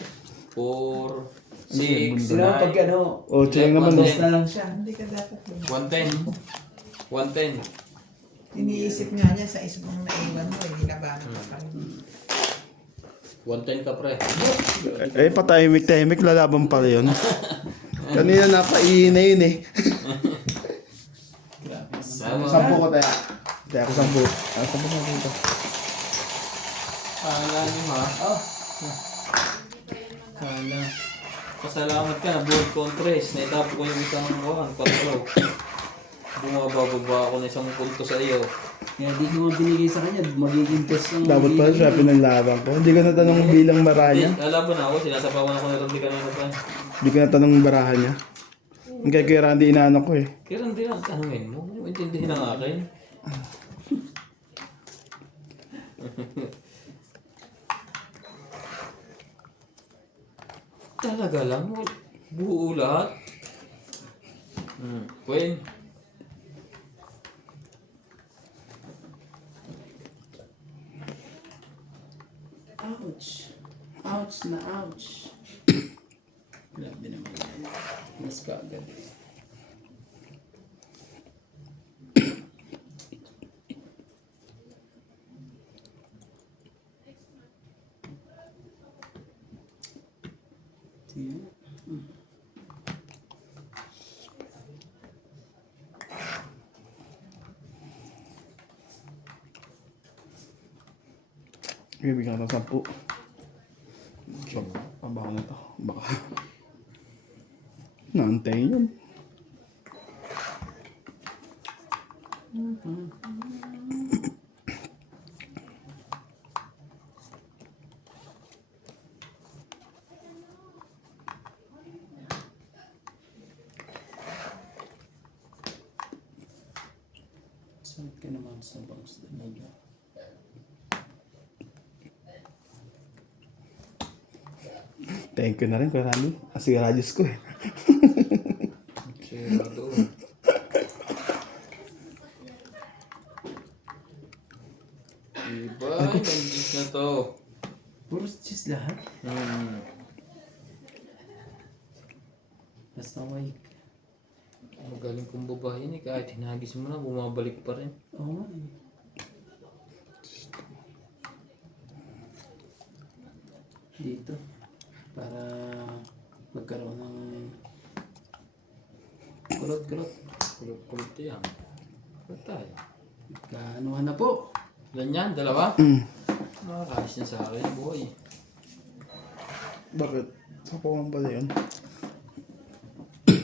4, yan, 6, Sino pag 9, ano, O, tsaka naman no. basta na lang siya. Hindi ka dapat yun. 110. 110. Iniisip nga niya sa isang naiwan mo, hinabahan ka pa rin. 110 ka pre. Eh, patahimik-tahimik, lalaban pala yun. Kanina napaihin na yun eh. Sama. 10 ko tayo. Kaya ako 10. Ah, 10 na dito. Kala nyo ha? Oh. Kala. Pasalamat ka na board contres. Naitapo ko yung isang 4. Bumababa ako na isang punto sa iyo. Kaya di ko binigay sa kanya, magiging test ng Dapat pala siya pinanlaban ko. Hindi ko natanong ang bilang barahan Hindi, niya. lalaban ako. Sinasabawan ako na Randy kanina pa. Hindi ko natanong ang barahan niya. Ang kay Kuya Randy inaano ko eh. Kaya Randy lang tanungin mo. Hindi mo intindihin ang akin. Talaga lang? Buo lahat? Pwede. Ouch. Ouch na ouch. Grabe naman yan. Mas kaagad eh. Tingnan. Bibigyan ko ng 10. So, pabaho na ito. Baka. Naantayin yun. Sakit ka naman sa bangs talaga. Thank you na rin, Kuya Randy. Kasi radius ko eh. Sira doon. Diba? Nandis na to. Puro cheese lahat. Basta white. Magaling kong babae ni kahit hinagis mo na, bumabalik pa rin. Oo nga eh. Dito. Para magkaroon ng kulot-kulot. Kulot-kulot yan. Kulot tayo. Kaanuhan na po. Ilan yan? 2? Makakayos na sa akin, boy. Bakit? Sa pawang pala yun. 2.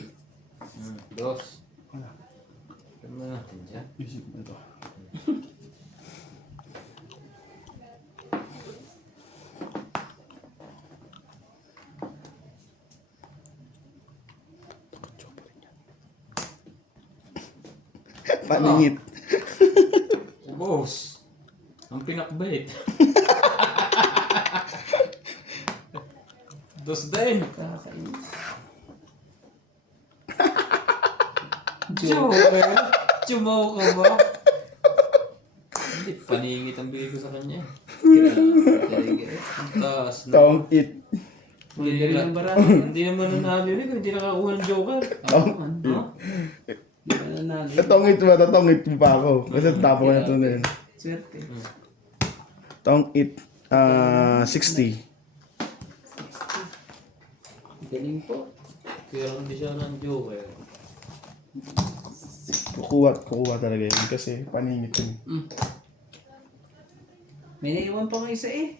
Wala. Ano na natin dyan? Isip na ito. Paningit. Boss. Ang pinakbait. 2 din. Kakainis. Joker. Chumaw ka ba? Hindi, paningit ang bigay ko sa kanya. Ang taas na. Taong it. Hindi rin ang barang. Hindi naman nanalilig. Hindi nakakuha ng Joker. No? Hindi ka nanalo. Tatong it pa ako. Kasi tapo ko na ito na yun. Swerte. Taong it, 60. Galing po. Pero hindi siya ng joker. Kukuha talaga yun kasi paningit yun. May naiwan pa nga isa eh.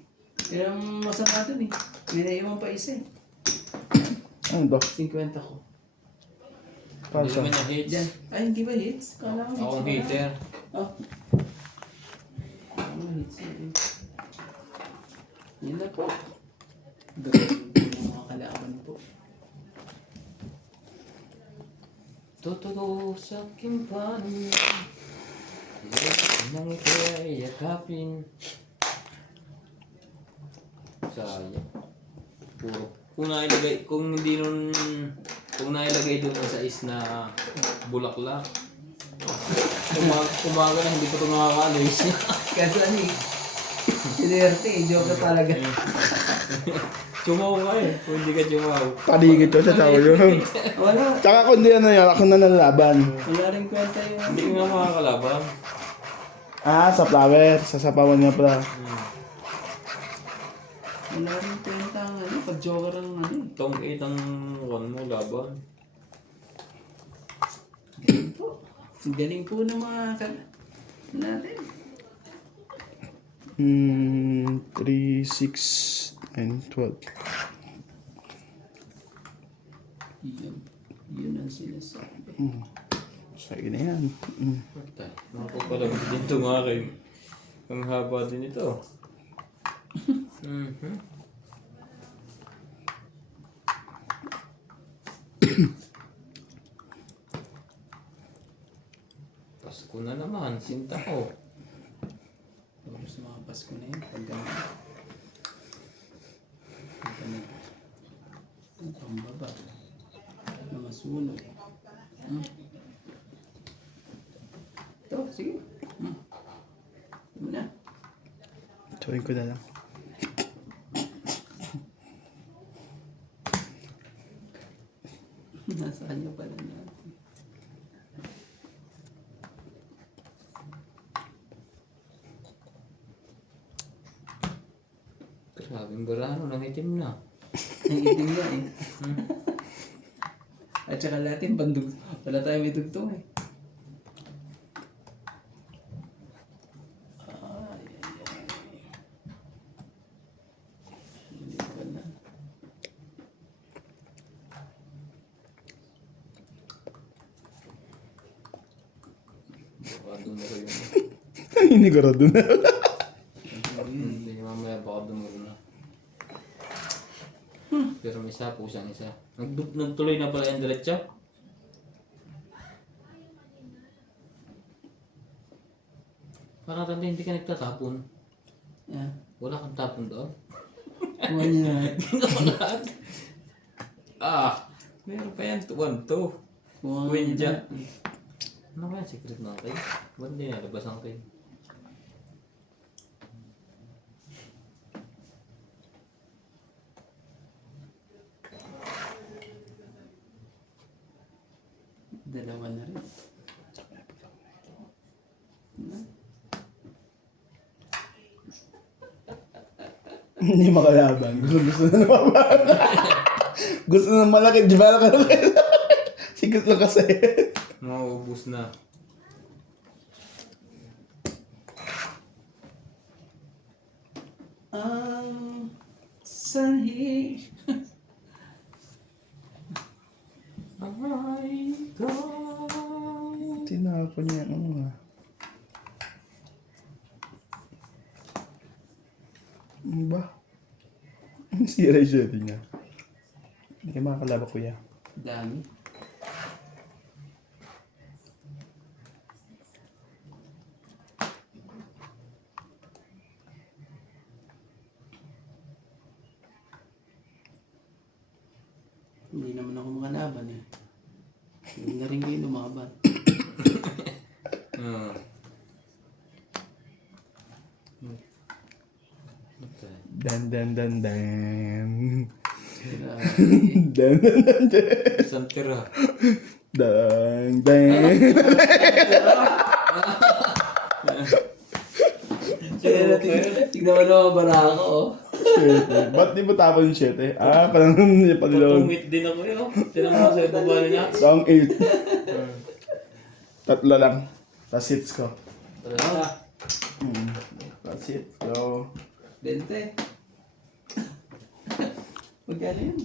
Yan ang masama dun eh. May naiwan pa isa eh. Ano ba? 50 ko. Para Hindi sa... naman niya hits. Diyan. Ay, hindi ba hits? Kala ko hits. Akong hitter. Oh. Ano hits yun? Yan na po. Galing po ng mga kalaban po. Totoo sa aking panin. Nang ika'y yakapin. Sayang. Puro. Kung nailagay doon sa is na bulaklak. Umaga na, hindi pa ito nakakalis. Kasi ano eh. Sinerte eh. Joke na talaga. Chumaw ka eh. Kung hindi ka chumaw. Paningit to sa tao yun. Wala. Tsaka kung di ano yan, ako na nalalaban. Wala rin kwenta yung... Hindi nga makakalaban. Ah, sa flower. Sa sapawan nga pala. Wala rin kwenta ang ano. Pag-joker ang ano eh. Tong 8 ang 1 mo laban. Galing po. Ang galing po ng mga natin. 3, 6, and 12. Yun ang sinasabi. Sige na yan. Patay. Makapalag din itong aking. Ang haba din ito. Pasko na naman. Sinta ko. Tapos mga Pasko na yun. Pag gano'n. Pag gano'n. Ang pambaba. Na masunod. Ito, sige. Ano na? Tawin ko na lang. Nasa kanya pala natin. Grabing barano. Nangitim na. Nangitim nga eh. At saka natin, bandug. Wala tayo may dugtong eh. Hindi ko na. Baka dumuro yun. Hinigurado na. Hindi mamaya baka dumuro na. Pero may isa, pusang isa. Nagtuloy na pala yung diretso. Parang tanda hindi ka nagtatapon. Yeah. Wala kang tapon doon. Kuha niya lahat. Lahat. Meron pa yan. 1, 2. Kuha niya Wenja. lahat. Ano ba yan? Secret ng kayo? Ba't hindi nalabas ang kayo? Dalawa na rin. Hindi makalaban. Gusto na naman. Gusto na malaki. Di ba ka naman? Sikot lang kasi. Mauubos na. Ang sanhi. Ay, God. Tinapon niya. Ano nga. Ano ba? Sira yung setting niya. Hindi ka makakalaba, kuya. Dami. Hindi naman ako makalaban eh. Hindi na rin kayo lumaban. Okay. Dan, dan, dan, dan. Grabe. Dan, dan, dan, dan. Isang tira. Dan, dan. Tignan mo naman bara ako oh. 7. Ba't di mo tapon yung 7? Ah, parang yung panilaw. Tumit din ako yun. Tinan mo sa ibaba niya. Song 8. Tatlo lang. That's it ko. Talaga. That's it. So, 20. Magkano yun?